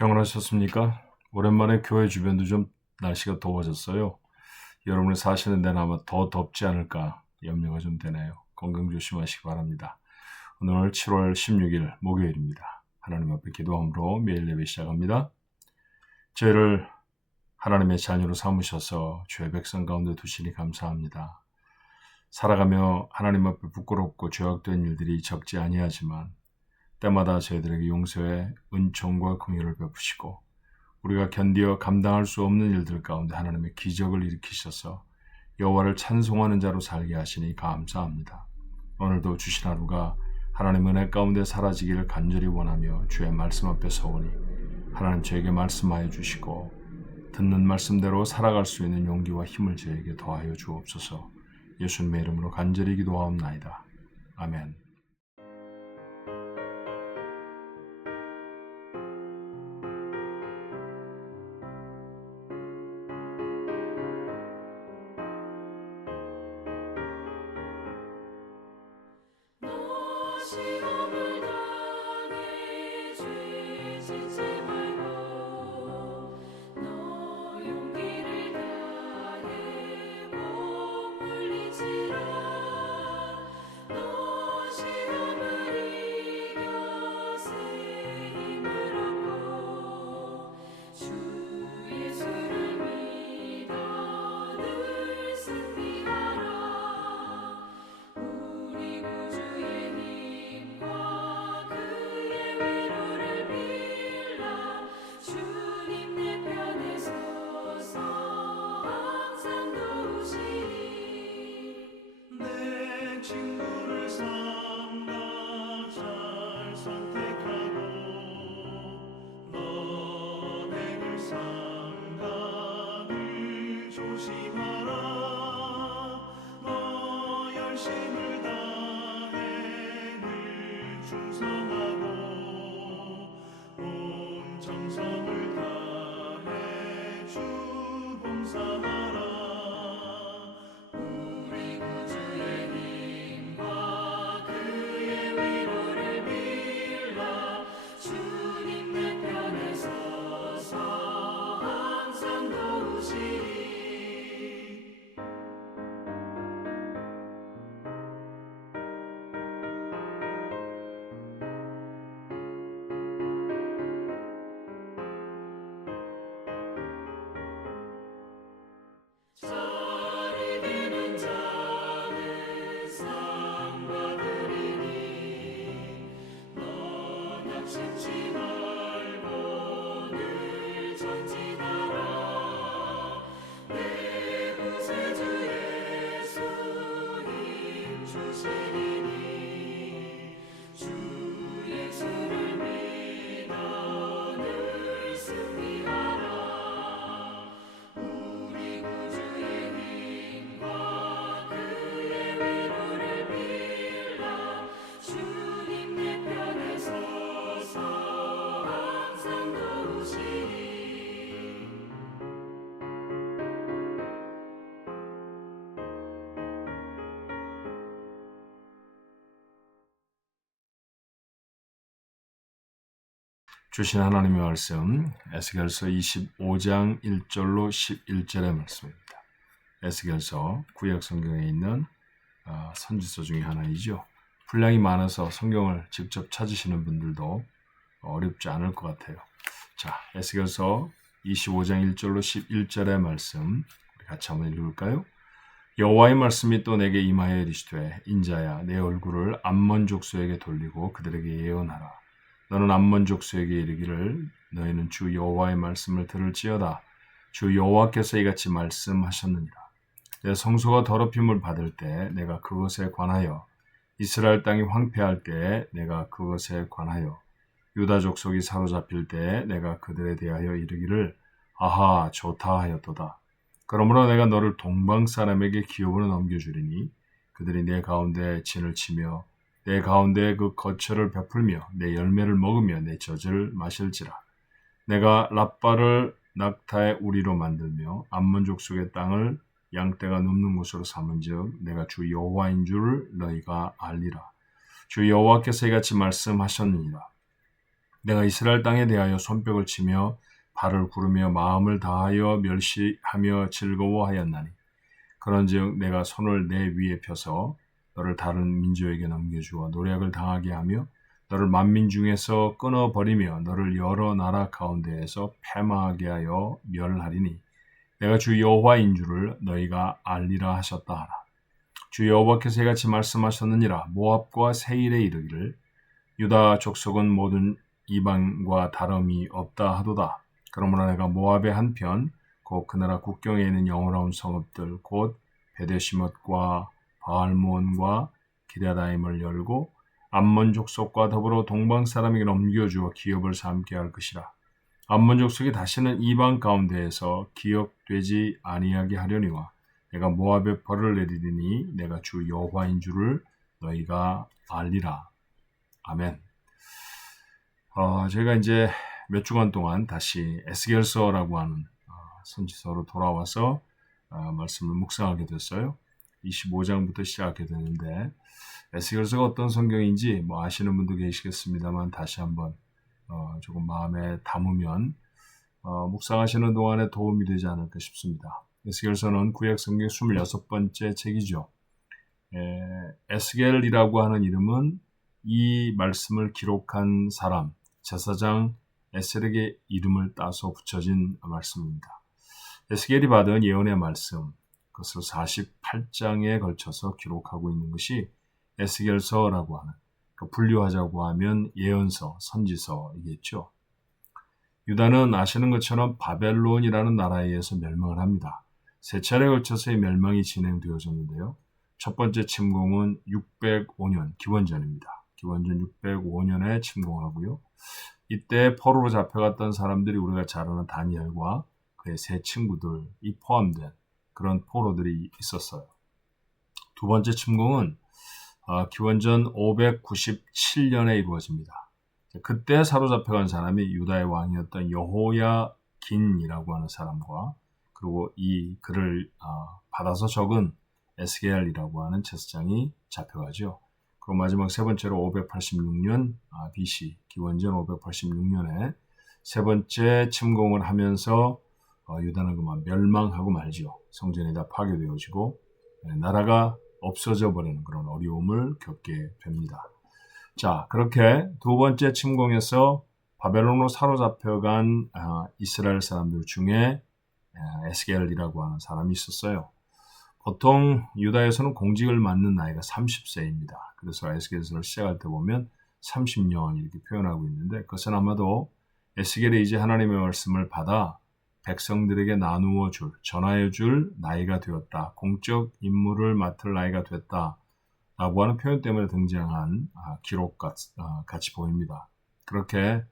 평안하셨습니까? 오랜만에 교회 주변도 좀 날씨가 더워졌어요. 여러분이 사시는 데는 아마 더 덥지 않을까 염려가 좀 되네요. 건강 조심하시기 바랍니다. 오늘 7월 16일 목요일입니다. 하나님 앞에 기도함으로 매일 예배 시작합니다. 저희를 하나님의 자녀로 삼으셔서 주의 백성 가운데 두시니 감사합니다. 살아가며 하나님 앞에 부끄럽고 죄악된 일들이 적지 아니하지만 때마다 저희들에게 용서의 은총과 긍휼을 베푸시고 우리가 견디어 감당할 수 없는 일들 가운데 하나님의 기적을 일으키셔서 여호와를 찬송하는 자로 살게 하시니 감사합니다. 오늘도 주신 하루가 하나님 은혜 가운데 사라지기를 간절히 원하며 주의 말씀 앞에 서오니 하나님 저에게 말씀하여 주시고 듣는 말씀대로 살아갈 수 있는 용기와 힘을 저에게 더하여 주옵소서. 예수님의 이름으로 간절히 기도하옵나이다. 아멘. 시험을 당해 죄짓지 말고 너 용기를 다해 몸부림치라. 너 시험을 이겨 새 힘을 얻고 주 예수를 믿어 늘 승리하라. 우리 구주의 힘과 그의 위로를 빌라. 주님 내 편에 서서 항상 도우시리. 내 친구를 삼가 잘 선택하고 너를 삼가 늘 조심하라. 너 열심을 다해 늘 충성하고 온 정성을 다해 주 봉사하라. 우리 구주의 힘과 그의 위로를 빌라. 주님 내 편에 서서 항상 도우시리. 잘 이기는 자는 상 받으리니 너 낙심치 말고 늘 전진하라. 내 구세주 예수 힘 주시리니 주 예수를 믿어 늘 승리하라. 우리 구주의 힘과 그의 위로를 빌라. 주님 내 편에 서서 항상 도우시리. 주신 하나님의 말씀 에스겔서 25장 1절로 11절의 말씀입니다. 에스겔서 구약 성경에 있는 선지서 중에 하나이죠. 분량이 많아서 성경을 직접 찾으시는 분들도 어렵지 않을 것 같아요. 자, 에스겔서 25장 1절로 11절의 말씀 우리 같이 한번 읽을까요? 여호와의 말씀이 또 내게 임하여 이르시되 인자야 내 얼굴을 암몬 족속에게 돌리고 그들에게 예언하라. 너는 암몬 족속에게 이르기를 너희는 주 여호와의 말씀을 들을지어다. 주 여호와께서 이같이 말씀하셨느니라. 내 성소가 더럽힘을 받을 때 내가 그것에 관하여 이스라엘 땅이 황폐할 때 내가 그것에 관하여 유다 족속이 사로잡힐 때 내가 그들에 대하여 이르기를 아하 좋다 하였도다. 그러므로 내가 너를 동방 사람에게 기업으로 넘겨주리니 그들이 내 가운데 진을 치며 내 가운데 그 거처를 베풀며 내 열매를 먹으며 내 젖을 마실지라. 내가 랍바를 낙타의 우리로 만들며 암몬 족속의 땅을 양떼가 눕는 곳으로 삼은즉 내가 주 여호와인 줄을 너희가 알리라. 주 여호와께서 이같이 말씀하셨느니라. 내가 이스라엘 땅에 대하여 손뼉을 치며 발을 구르며 마음을 다하여 멸시하며 즐거워하였나니 그런즉 내가 손을 내 위에 펴서 너를 다른 민족에게 넘겨주어 노략을 당하게 하며 너를 만민 중에서 끊어버리며 너를 여러 나라 가운데에서 패망하게 하여 멸하리니 내가 주 여호와인 줄을 너희가 알리라 하셨다 하라. 주 여호와께서 이같이 말씀하셨느니라. 모압과 세일에 이르기를 유다 족속은 모든 이방과 다름이 없다 하도다. 그러므로 내가 모압의 한편 곧 그 나라 국경에 있는 영원한 성읍들 곧 베데시못과 바알몬과 기랴다임을 열고 암몬 족속과 더불어 동방 사람에게 넘겨주어 기업을 삼게 할 것이라. 암몬 족속이 다시는 이방 가운데에서 기억되지 아니하게 하려니와 내가 모압에 벌을 내리리니 내가 주 여호와인 줄을 너희가 알리라. 아멘. 제가 이제 몇 주간 동안 다시 에스겔서라고 하는 선지서로 돌아와서 말씀을 묵상하게 됐어요. 25장부터 시작하게 되는데 에스겔서가 어떤 성경인지 뭐 아시는 분도 계시겠습니다만 다시 한번 조금 마음에 담으면 묵상하시는 동안에 도움이 되지 않을까 싶습니다. 에스겔서는 구약 성경 26번째 책이죠. 에스겔이라고 하는 이름은 이 말씀을 기록한 사람, 제사장 에셀에게 이름을 따서 붙여진 말씀입니다. 에스겔이 받은 예언의 말씀, 그것을 48장에 걸쳐서 기록하고 있는 것이 에스겔서라고 하는, 분류하자고 하면 예언서, 선지서이겠죠. 유다는 아시는 것처럼 바벨론이라는 나라에 의해서 멸망을 합니다. 세 차례에 걸쳐서 이 멸망이 진행되어졌는데요. 첫 번째 침공은 605년, 기원전입니다. 기원전 605년에 침공하고요. 이때 포로로 잡혀갔던 사람들이 우리가 잘 아는 다니엘과 그의 세 친구들이 포함된 그런 포로들이 있었어요. 두 번째 침공은 기원전 597년에 이루어집니다. 그때 사로잡혀간 사람이 유다의 왕이었던 여호야긴이라고 하는 사람과 그리고 이 글을 받아서 적은 에스겔이라고 하는 제사장이 잡혀가죠. 그리고 마지막 세 번째로 586년 BC, 기원전 586년에 세 번째 침공을 하면서 유다는 그만 멸망하고 말지요. 성전이 다 파괴되어지고 나라가 없어져 버리는 그런 어려움을 겪게 됩니다. 자, 그렇게 두 번째 침공에서 바벨론으로 사로잡혀간 이스라엘 사람들 중에 에스겔이라고 하는 사람이 있었어요. 보통 유다에서는 공직을 맡는 나이가 30세입니다. 그래서 에스겔서를 시작할 때 보면 30년 이렇게 표현하고 있는데 그것은 아마도 에스겔이 이제 하나님의 말씀을 받아 백성들에게 나누어 줄, 전하여 줄 나이가 되었다. 공적 임무를 맡을 나이가 됐다. 라고 하는 표현 때문에 등장한 기록 같이 보입니다. 그렇게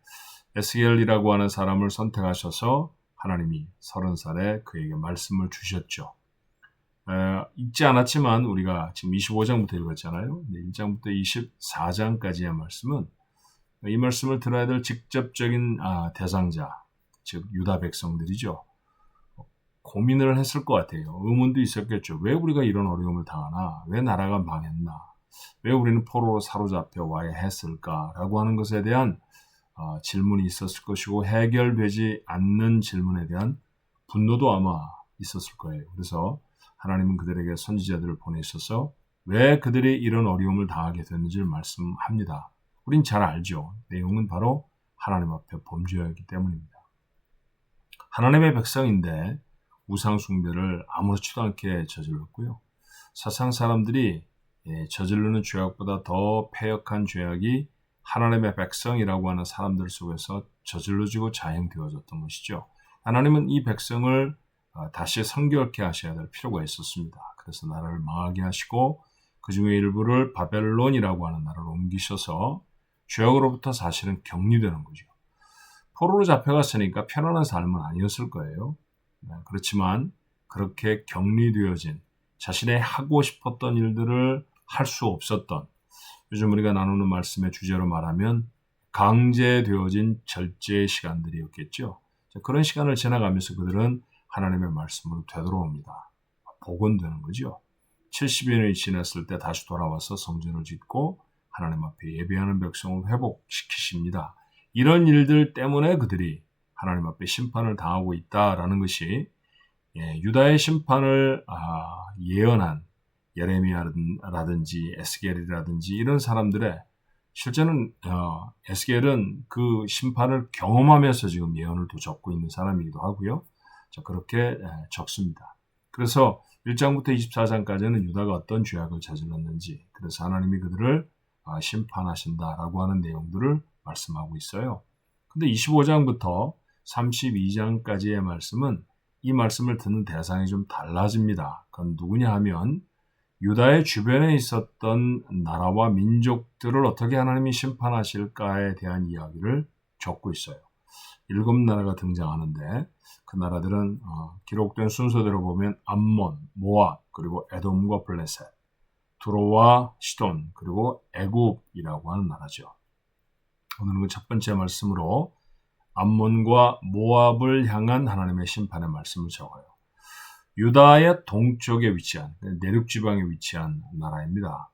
에스겔이라고 하는 사람을 선택하셔서 하나님이 30살에 그에게 말씀을 주셨죠. 읽지 않았지만 우리가 지금 25장부터 읽었잖아요. 1장부터 24장까지의 말씀은 이 말씀을 들어야 될 직접적인 대상자, 즉 유다 백성들이죠. 고민을 했을 것 같아요. 의문도 있었겠죠. 왜 우리가 이런 어려움을 당하나? 왜 나라가 망했나? 왜 우리는 포로로 사로잡혀 와야 했을까라고 하는 것에 대한 질문이 있었을 것이고 해결되지 않는 질문에 대한 분노도 아마 있었을 거예요. 그래서 하나님은 그들에게 선지자들을 보내셔서 왜 그들이 이런 어려움을 당하게 됐는지를 말씀합니다. 우린 잘 알죠. 내용은 바로 하나님 앞에 범죄하였기 때문입니다. 하나님의 백성인데 우상 숭배를 아무렇지도 않게 저질렀고요. 사상 사람들이 저지르는 죄악보다 더 패역한 죄악이 하나님의 백성이라고 하는 사람들 속에서 저질러지고 자행되어졌던 것이죠. 하나님은 이 백성을 다시 성결케 하셔야 될 필요가 있었습니다. 그래서 나라를 망하게 하시고 그 중에 일부를 바벨론이라고 하는 나라로 옮기셔서 죄악으로부터 사실은 격리되는 거죠. 포로로 잡혀갔으니까 편안한 삶은 아니었을 거예요. 그렇지만 그렇게 격리되어진 자신의 하고 싶었던 일들을 할 수 없었던 요즘 우리가 나누는 말씀의 주제로 말하면 강제되어진 절제의 시간들이었겠죠. 그런 시간을 지나가면서 그들은 하나님의 말씀으로 되돌아옵니다. 복원되는 거죠. 70여 년이 지났을 때 다시 돌아와서 성전을 짓고 하나님 앞에 예배하는 백성을 회복시키십니다. 이런 일들 때문에 그들이 하나님 앞에 심판을 당하고 있다라는 것이 유다의 심판을 예언한 예레미야라든지 에스겔이라든지 이런 사람들의 실제는 에스겔은 그 심판을 경험하면서 지금 예언을 또 적고 있는 사람이기도 하고요. 자, 그렇게 적습니다. 그래서 1장부터 24장까지는 유다가 어떤 죄악을 저질렀는지, 그래서 하나님이 그들을 심판하신다라고 하는 내용들을 말씀하고 있어요. 근데 25장부터 32장까지의 말씀은 이 말씀을 듣는 대상이 좀 달라집니다. 그건 누구냐 하면 유다의 주변에 있었던 나라와 민족들을 어떻게 하나님이 심판하실까에 대한 이야기를 적고 있어요. 7나라가 등장하는데 그 나라들은 기록된 순서대로 보면 암몬, 모압, 그리고 에돔과 블레셋, 두로와 시돈, 그리고 애굽이라고 하는 나라죠. 오늘은 그 첫 번째 말씀으로 암몬과 모압을 향한 하나님의 심판의 말씀을 적어요. 유다의 동쪽에 위치한, 내륙 지방에 위치한 나라입니다.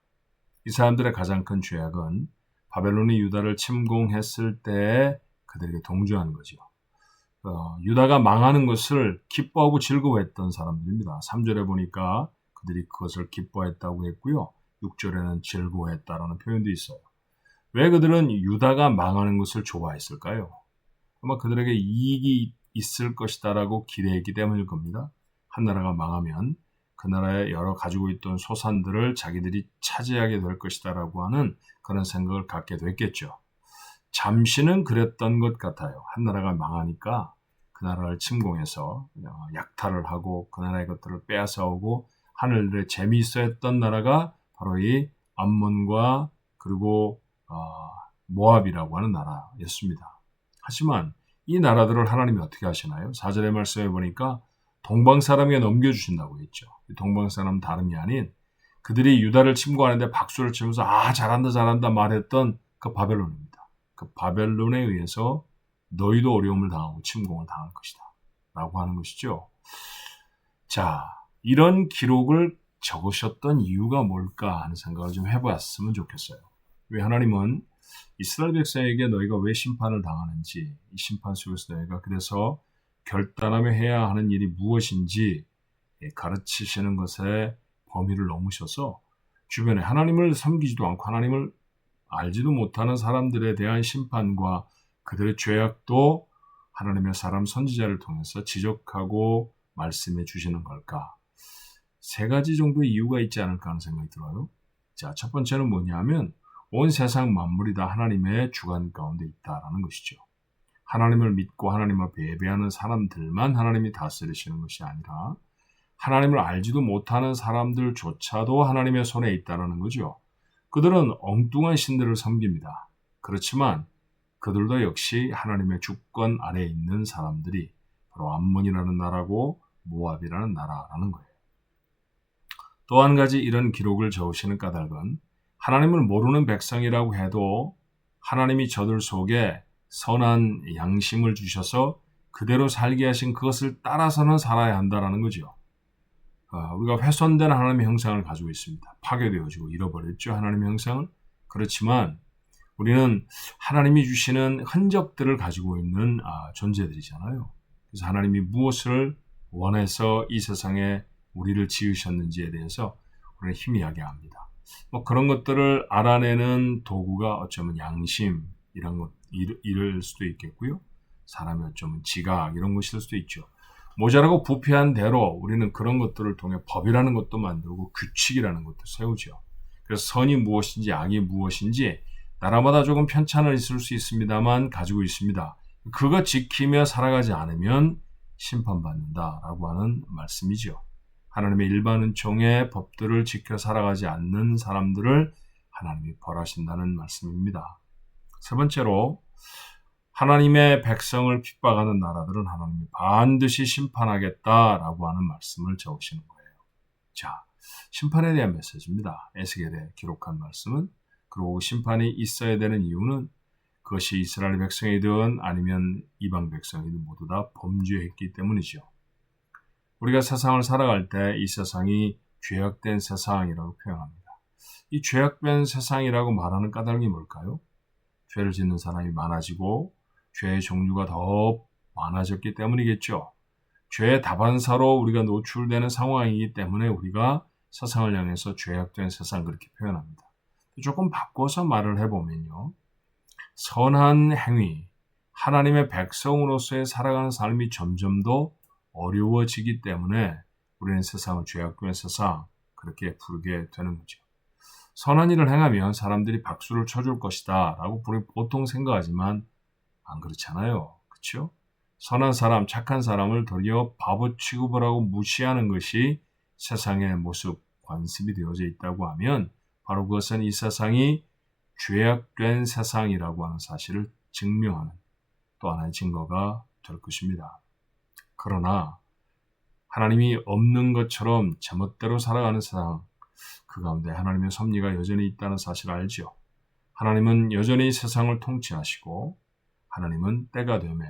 이 사람들의 가장 큰 죄악은 바벨론이 유다를 침공했을 때 그들에게 동조하는 거죠. 유다가 망하는 것을 기뻐하고 즐거워했던 사람들입니다. 3절에 보니까 그들이 그것을 기뻐했다고 했고요. 6절에는 즐거워했다라는 표현도 있어요. 왜 그들은 유다가 망하는 것을 좋아했을까요? 아마 그들에게 이익이 있을 것이다라고 기대했기 때문일 겁니다. 한 나라가 망하면 그 나라에 여러 가지고 있던 소산들을 자기들이 차지하게 될 것이다라고 하는 그런 생각을 갖게 됐겠죠. 잠시는 그랬던 것 같아요. 한 나라가 망하니까 그 나라를 침공해서 약탈을 하고 그 나라의 것들을 빼앗아오고 하늘에 재미있어 했던 나라가 바로 이 암몬과 그리고 모압이라고 하는 나라였습니다. 하지만 이 나라들을 하나님이 어떻게 하시나요? 4절의 말씀에 보니까 동방 사람에게 넘겨주신다고 했죠. 동방 사람 다름이 아닌 그들이 유다를 침공하는데 박수를 치면서 잘한다 잘한다 말했던 그 바벨론입니다. 그 바벨론에 의해서 너희도 어려움을 당하고 침공을 당할 것이다 라고 하는 것이죠. 자, 이런 기록을 적으셨던 이유가 뭘까 하는 생각을 좀 해봤으면 좋겠어요. 왜 하나님은 이스라엘 백성에게 너희가 왜 심판을 당하는지, 이 심판 속에서 너희가 그래서 결단하며 해야 하는 일이 무엇인지 가르치시는 것에 범위를 넘으셔서 주변에 하나님을 섬기지도 않고 하나님을 알지도 못하는 사람들에 대한 심판과 그들의 죄악도 하나님의 사람 선지자를 통해서 지적하고 말씀해 주시는 걸까? 3가지 정도의 이유가 있지 않을까 하는 생각이 들어요. 자, 첫 번째는 뭐냐면 온 세상 만물이 다 하나님의 주관 가운데 있다라는 것이죠. 하나님을 믿고 하나님 앞에 예배하는 사람들만 하나님이 다스리시는 것이 아니라 하나님을 알지도 못하는 사람들조차도 하나님의 손에 있다는 거죠. 그들은 엉뚱한 신들을 섬깁니다. 그렇지만 그들도 역시 하나님의 주권 아래에 있는 사람들이 바로 암몬이라는 나라고 모압이라는 나라라는 거예요. 또 한 가지 이런 기록을 적으시는 까닭은 하나님을 모르는 백성이라고 해도 하나님이 저들 속에 선한 양심을 주셔서 그대로 살게 하신 그것을 따라서는 살아야 한다는 거죠. 우리가 훼손된 하나님의 형상을 가지고 있습니다. 파괴되어지고 잃어버렸죠, 하나님의 형상을. 그렇지만 우리는 하나님이 주시는 흔적들을 가지고 있는 존재들이잖아요. 그래서 하나님이 무엇을 원해서 이 세상에 우리를 지으셨는지에 대해서 우리는 희미하게 합니다. 그런 것들을 알아내는 도구가 어쩌면 양심, 이럴 수도 있겠고요. 사람이 어쩌면 지각, 이런 것일 수도 있죠. 모자라고 부패한 대로 우리는 그런 것들을 통해 법이라는 것도 만들고 규칙이라는 것도 세우죠. 그래서 선이 무엇인지 악이 무엇인지 나라마다 조금 편차는 있을 수 있습니다만 가지고 있습니다. 그거 지키며 살아가지 않으면 심판받는다라고 하는 말씀이죠. 하나님의 일반 은총의 법들을 지켜 살아가지 않는 사람들을 하나님이 벌하신다는 말씀입니다. 세 번째로 하나님의 백성을 핍박하는 나라들은 하나님이 반드시 심판하겠다라고 하는 말씀을 적으시는 거예요. 자, 심판에 대한 메시지입니다. 에스겔에 기록한 말씀은. 그리고 심판이 있어야 되는 이유는 그것이 이스라엘 백성이든 아니면 이방 백성이든 모두 다 범죄했기 때문이죠. 우리가 세상을 살아갈 때 이 세상이 죄악된 세상이라고 표현합니다. 이 죄악된 세상이라고 말하는 까닭이 뭘까요? 죄를 짓는 사람이 많아지고 죄의 종류가 더 많아졌기 때문이겠죠. 죄의 다반사로 우리가 노출되는 상황이기 때문에 우리가 세상을 향해서 죄악된 세상 그렇게 표현합니다. 조금 바꿔서 말을 해보면요. 선한 행위, 하나님의 백성으로서의 살아가는 삶이 점점 더 어려워지기 때문에 우리는 세상을 죄악된 세상 그렇게 부르게 되는 거죠. 선한 일을 행하면 사람들이 박수를 쳐줄 것이다 라고 보통 생각하지만 안 그렇잖아요. 그렇죠? 선한 사람, 착한 사람을 도리어 바보 취급을 하고 무시하는 것이 세상의 모습, 관습이 되어져 있다고 하면 바로 그것은 이 세상이 죄악된 세상이라고 하는 사실을 증명하는 또 하나의 증거가 될 것입니다. 그러나 하나님이 없는 것처럼 제멋대로 살아가는 세상, 그 가운데 하나님의 섭리가 여전히 있다는 사실을 알죠. 하나님은 여전히 세상을 통치하시고 하나님은 때가 되매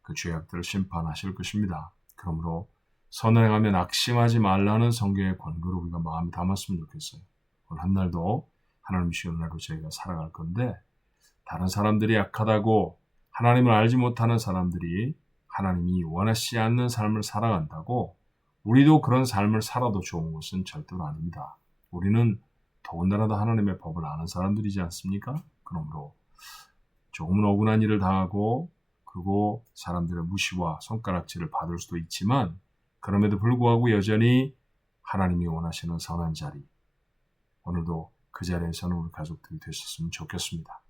그 죄악들을 심판하실 것입니다. 그러므로 선을 행하며 낙심하지 말라는 성경의 권고를 우리가 마음에 담았으면 좋겠어요. 오늘 한날도 하나님 주시는 은혜로 저희가 살아갈 건데 다른 사람들이 약하다고 하나님을 알지 못하는 사람들이 하나님이 원하시지 않는 삶을 살아간다고 우리도 그런 삶을 살아도 좋은 것은 절대로 아닙니다. 우리는 더군다나 하나님의 법을 아는 사람들이지 않습니까? 그러므로 조금은 억울한 일을 당하고 그리고 사람들의 무시와 손가락질을 받을 수도 있지만 그럼에도 불구하고 여전히 하나님이 원하시는 선한 자리, 오늘도 그 자리에서는 우리 가족들이 되셨으면 좋겠습니다.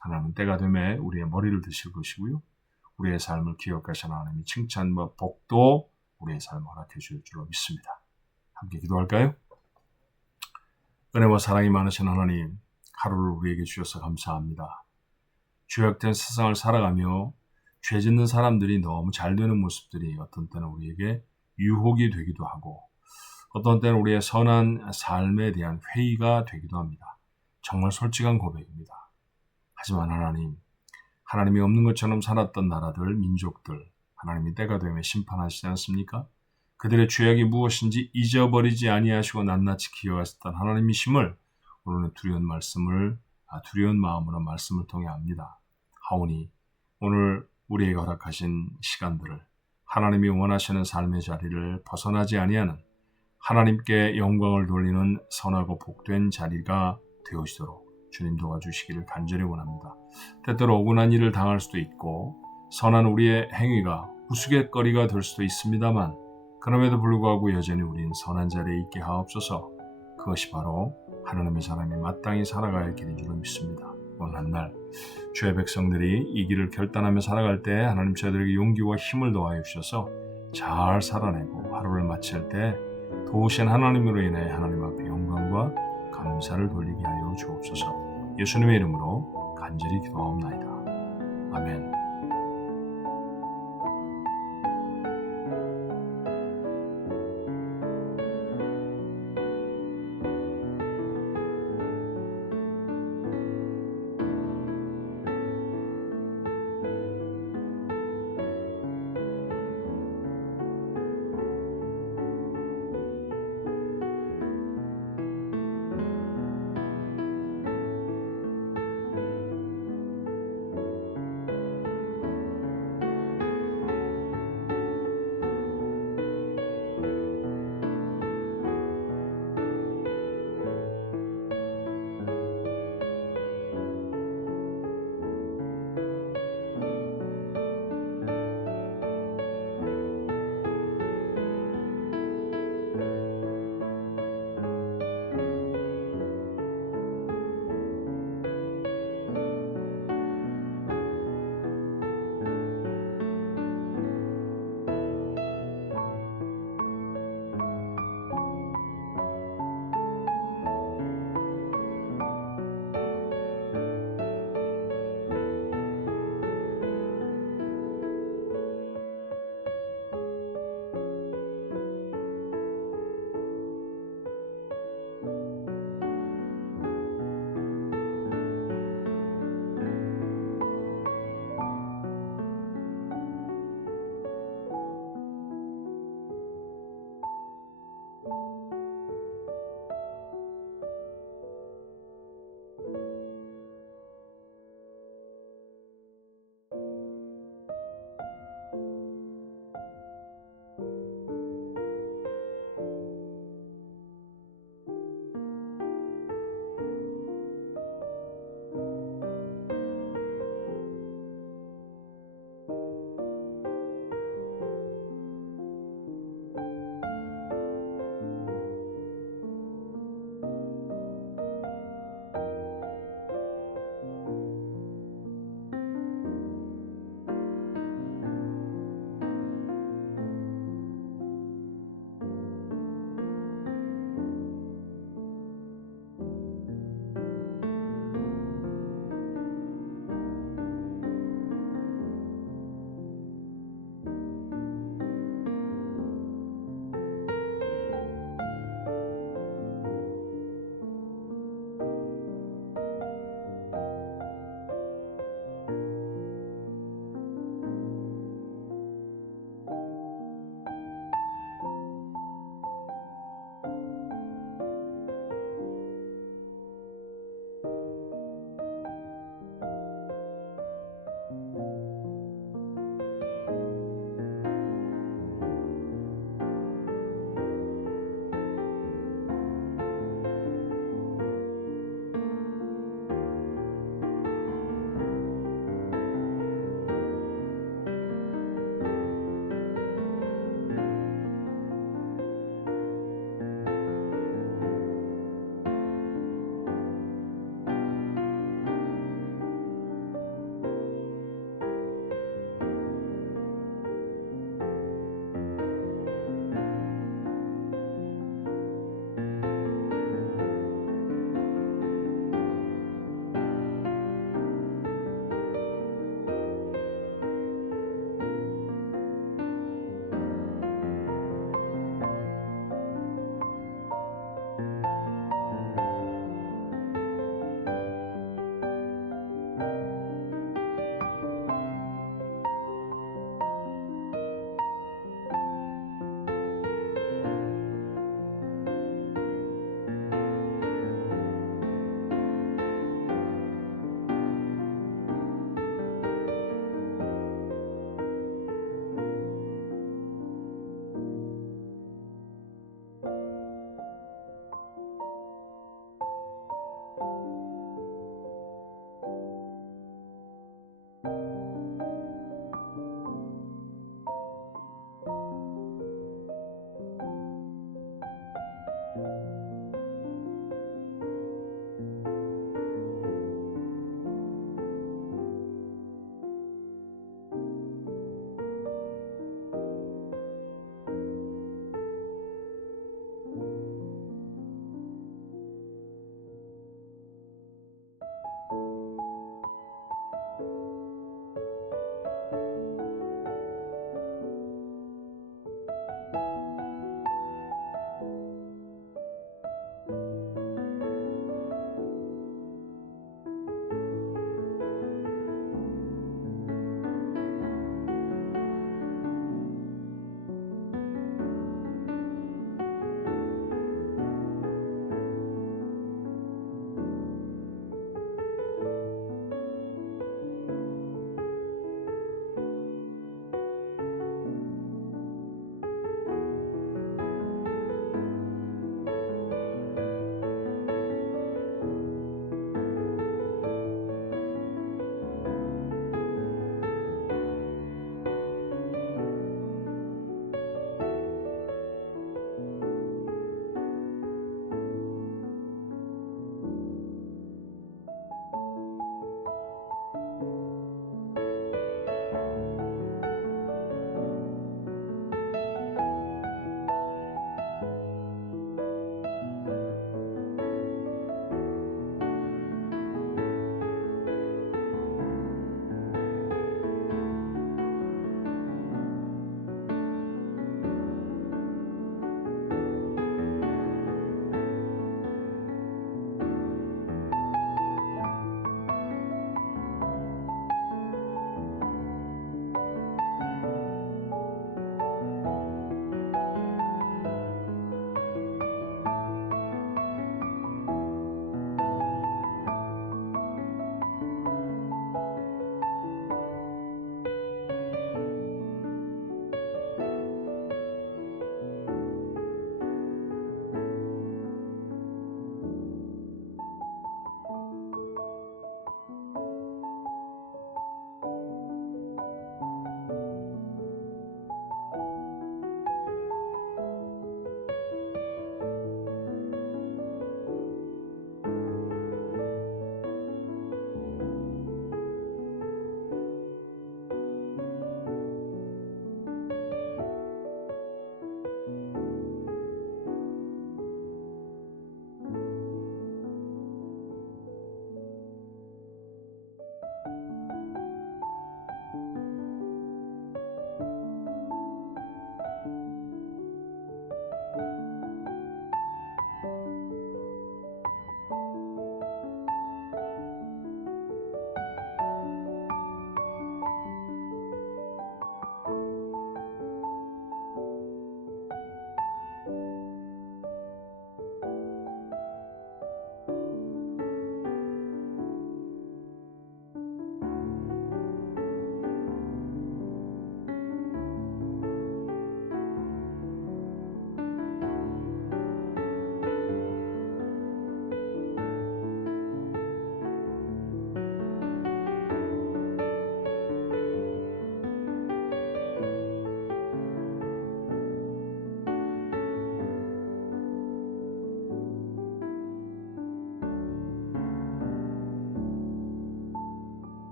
하나님은 때가 되매 우리의 머리를 드실 것이고요. 우리의 삶을 기억하시는 하나님이 칭찬과 복도 우리의 삶을 허락해 주실 줄로 믿습니다. 함께 기도할까요? 은혜와 사랑이 많으신 하나님, 하루를 우리에게 주셔서 감사합니다. 죄악된 세상을 살아가며 죄 짓는 사람들이 너무 잘 되는 모습들이 어떤 때는 우리에게 유혹이 되기도 하고 어떤 때는 우리의 선한 삶에 대한 회의가 되기도 합니다. 정말 솔직한 고백입니다. 하지만 하나님, 하나님이 없는 것처럼 살았던 나라들, 민족들, 하나님이 때가 되면 심판하시지 않습니까? 그들의 죄악이 무엇인지 잊어버리지 아니하시고 낱낱이 기억하셨던 하나님이심을 오늘은 두려운 마음으로 말씀을 통해 압니다. 하오니 오늘 우리에게 허락하신 시간들을 하나님이 원하시는 삶의 자리를 벗어나지 아니하는 하나님께 영광을 돌리는 선하고 복된 자리가 되어지도록 주님 도와주시기를 간절히 원합니다. 때때로 억울한 일을 당할 수도 있고 선한 우리의 행위가 우스갯거리가 될 수도 있습니다만 그럼에도 불구하고 여전히 우리는 선한 자리에 있게 하옵소서. 그것이 바로 하나님의 사람이 마땅히 살아가야 할 길인 줄 믿습니다. 오늘 한날 주의 백성들이 이 길을 결단하며 살아갈 때 하나님 저희들에게 용기와 힘을 더하여 주셔서 잘 살아내고 하루를 마칠 때 도우신 하나님으로 인해 하나님 앞에 영광과 감사를 돌리게 하여 주옵소서. 예수님의 이름으로 간절히 기도하옵나이다. 아멘.